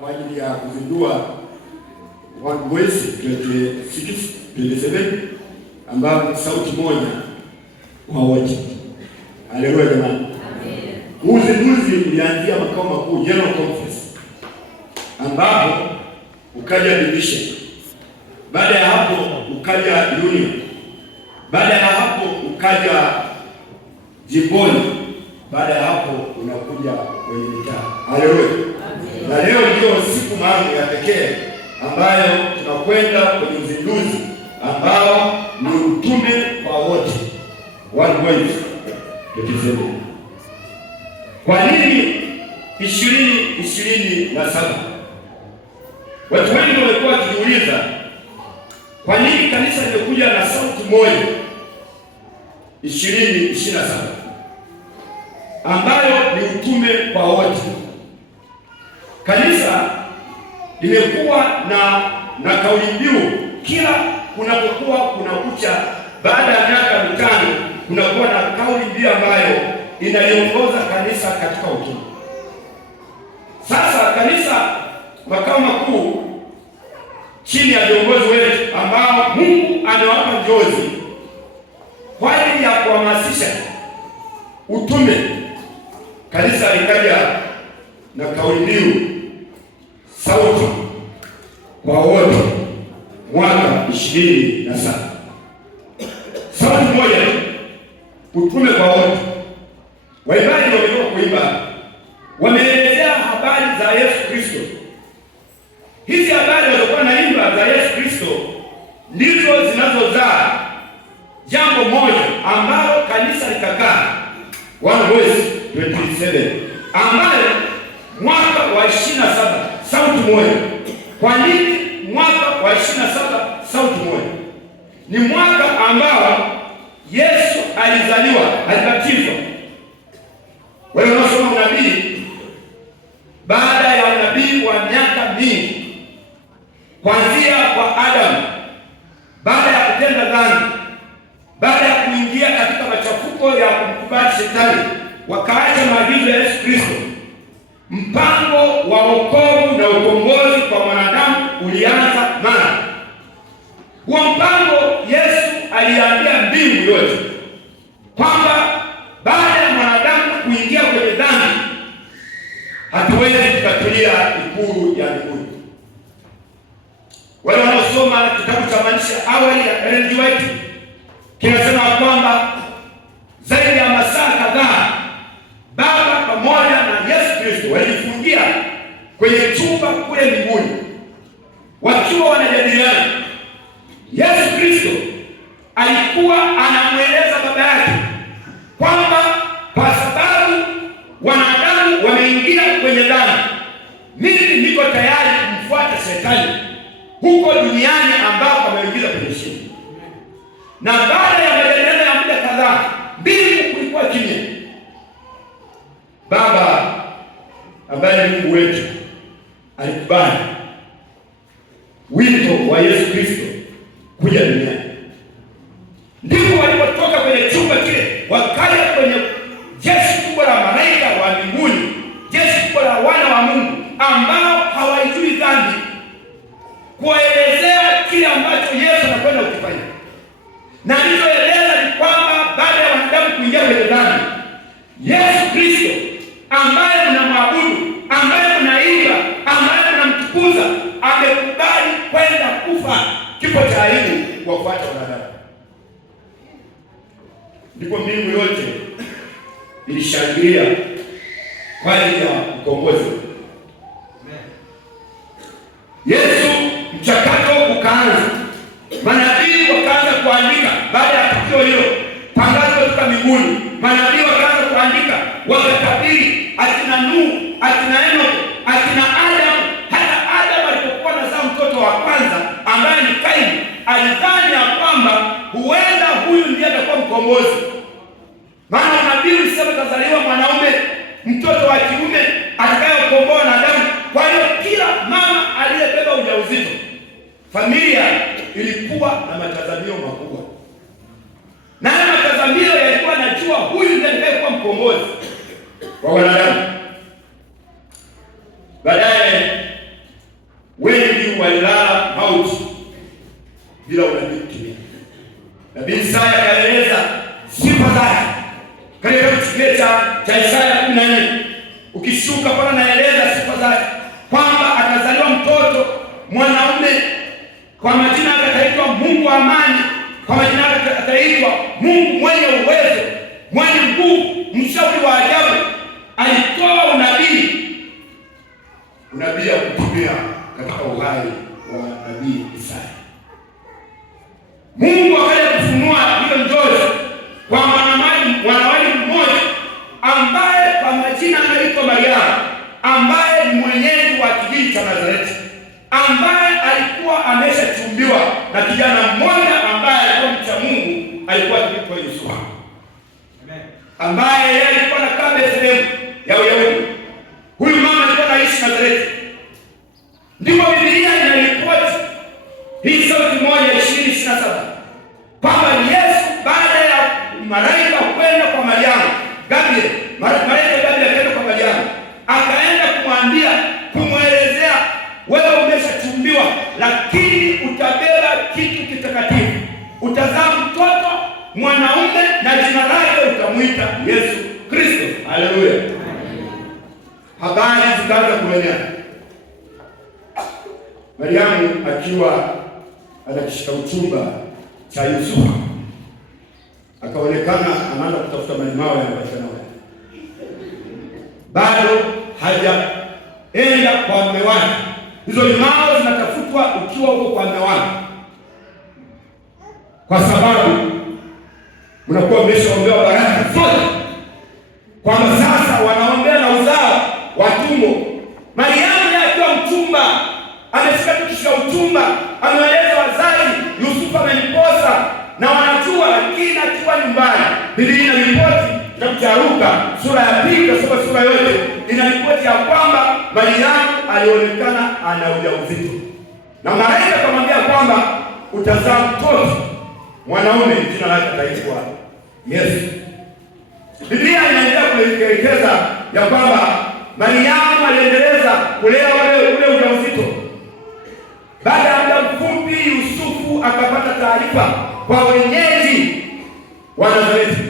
kwa ajili ya kuzindua One Voice 26-27 ambapo sauti moja kwa wote. Haleluya jamani. Amen. Uzinduzi ulianzia makao makuu General Conference ambapo ukaja division. Baada ya hapo ukaja union. Baada ya hapo ukaja jimboni. Baada ya hapo unakuja kwenye mitaa. Haleluya. Na leo ndio siku maalum ya pekee ambayo tunakwenda kwenye uzinduzi ambao ni utume kwa wote. One Voice 27. Kwa nini 2027? Watu wengi walikuwa wakijiuliza kwa nini kanisa limekuja na sauti moja 2027 ambayo ni utume kwa wote. Kanisa limekuwa na kauli mbiu kila kunapokuwa kuna kucha, baada ya miaka mitano kunakuwa na kauli mbiu ambayo inaliongoza kanisa katika utume. Sasa kanisa makao makuu chini ya viongozi wetu ambao Mungu amewapa njozi kwa ajili ya kuhamasisha utume, kanisa likaja na kauli mbiu sauti kwa wote mwaka 27. Sauti moja, utume kwa wote. Waimbaji wametoka kuimba, wameelezea habari za Yesu Kristo. Hizi habari walizokuwa naimba za Yesu Kristo ndizo zinazozaa jambo moja ambalo kanisa likakaa One Voice 27 ambayo mwaka wa 27 sauti moja. Kwa nini mwaka wa 27 sauti moja? Ni mwaka ambao Yesu alizaliwa, alibatizwa. Wewe unasoma unabii, baada ya unabii wa miaka mingi kuanzia kwa Adamu, baada ya kutenda dhambi, baada ya kuingia katika machafuko ya kumkubali Shetani, wakaacha maagizo ya Yesu Kristo, mpango wa wokovu na ukombozi kwa mwanadamu ulianza mara. Huo mpango Yesu aliambia mbingu yote kwamba baada ya mwanadamu kuingia kwenye dhambi hatuwezi tukatulia ikulu ya mbinguni. Wale wanaosoma kitabu cha maisha awali ya Ellen G. White kinasema kwamba zaidi ya masaa kadhaa Baba pamoja na Yesu Kristo walifungia kwenye chumba kule mbinguni wakiwa wanajadiliana. Yesu Kristo alikuwa anamweleza Baba yake kwamba kwa sababu wanadamu wameingia kwenye dhambi, mimi niko tayari kumfuata Shetani huko duniani ambao wameingia kwenye shimo. Na baada ya majadiliano ya muda kadhaa, mbingu kulikuwa kimya. Baba ambaye ni Mungu wetu alikubali wito wa Yesu Kristo kuja duniani. Ndipo walipotoka kwenye chumba kile wakaja kwenye jeshi kubwa la malaika wa mbinguni, jeshi kubwa la wana wa Mungu ambao hawaijui dhambi, kuwaelezea kile ambacho Yesu anakwenda kukifanya. Na nilichoeleza ni kwamba baada ya wanadamu kuingia kwenye dhambi, Yesu Kristo ambaye mnamwabudu, ambaye mnaimba, ambaye mnamtukuza, amekubali kwenda kufa kifo cha aibu kuwafuata wanadamu. Ndipo mbingu yote ilishangilia kwa ajili ya ukombozi. Yesu, mchakato ukaanza. Manabii wakaanza kuandika baada ya tukio hilo, tangazo kutoka mbinguni. Manabii wakaanza kuandika, wakatabiri akina Nuhu, akina Enoki, akina Adamu. Hata Adamu alipokuwa anazaa mtoto wa kwanza ambaye ni Kaini, alidhani ya kwamba huenda huyu ndiye atakuwa mkombozi. Maana nabii ulisema tazaliwa mwanaume, mtoto wa kiume atakayekomboa wanadamu. Kwa hiyo kila mama aliyebeba ujauzito, familia ilikuwa na matazamio makubwa. Na matazamio yalikuwa najua huyu ndiye atakayekuwa mkombozi wa wanadamu. Baadaye bila unabii kutimia. Nabii Isaya akaeleza sifa zake katika kitabu cha Isaya 14. Ukishuka pale naeleza sifa zake kwamba atazaliwa mtoto mwanaume, kwa majina ataitwa Mungu wa amani, kwa majina ataitwa Mungu mwenye uwezo, mwenye nguvu, mshauri wa ajabu. Alitoa unabii wa kutimia katika uhai wa nabii Isaya. Mungu akaja kufunua hiyo njozi kwa mwanawali mmoja ambaye kwa majina anaitwa Mariamu, ambaye ni mwenyeji wa kijiji cha Nazareti, ambaye alikuwa ameshachumbiwa na kijana mmoja ambaye alikuwa mcha Mungu, alikuwa anaitwa Yusufu, ambaye yeye alikuwa anakaa Bethlehemu ya Uyahudi. Huyu mama alikuwa anaishi Nazareti. Ndipo Biblia inaripoti hii sauti 1:27 kwamba Yesu baada ya malaika kwenda kwa Mariamu, malaika Gabriel akaenda kwa Mariamu, akaenda kumwelezea, wewe umeshachumbiwa, lakini utabeba kitu kitakatifu, utazaa mtoto mwanaume na jina lake utamwita Yesu Kristo. Haleluya! Habari zikaanza kuenea. Mariamu akiwa anakishika uchumba cha Yusufu, akaonekana anaanza kutafuta malimao ya wasichana wake. Bado hajaenda kwa mume wake. Hizo limao zinatafutwa ukiwa huko kwa mume wake, kwa sababu mnakuwa mmeshaombewa baraka zote, kwamba sasa wanaombea na uzao wa tumbo. Mariamu akiwa mchumba, amefika tukisha uchumba, ameeleza wazazi, Yusufu ameniposa na wanajua, lakini akiwa nyumbani. Biblia inaripoti kitabu cha Luka sura ya 2, kasoma sura yote, inaripoti ya kwamba Mariamu alionekana ana ujauzito, na malaika akamwambia kwamba utazaa mtoto mwanaume, jina lake ataitwa Yesu. Biblia inaendelea kuelekeza ya kwamba Mariamu aliendeleza kulea ule ujauzito. Baada ya muda mfupi, Yusufu akapata taarifa kwa wenyeji wa Nazareti